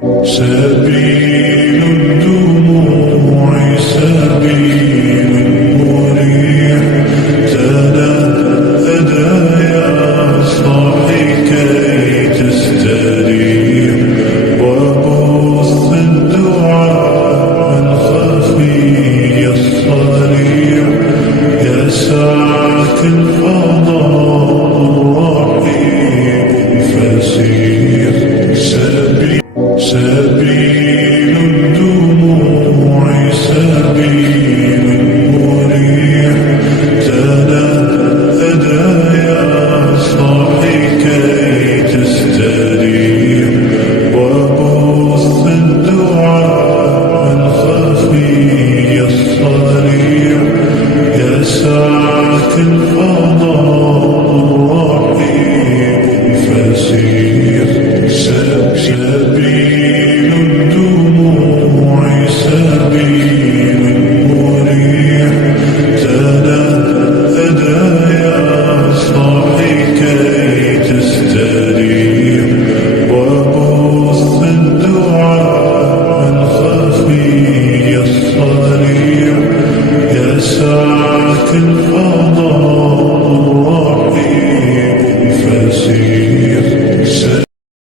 سبيل الدموع سبيل مريح، تنهدى يا صاحي كي تستريح، وبث الدعاء الخفي الصريح، يسعك الفضاء الرحيم الفسيح. سبيل الدموع سبيل مريح، تنهدى يا صاحي كي تستريح، وبث الدعاء الخفي الصريح، يسعك الفضاء الرحيم الفسيح. سبيل الدموع سبيل مريح، تنهدى يا صاحي كي تستريح، وبث الدعاء الخفي الصريح، يسعك الفضاء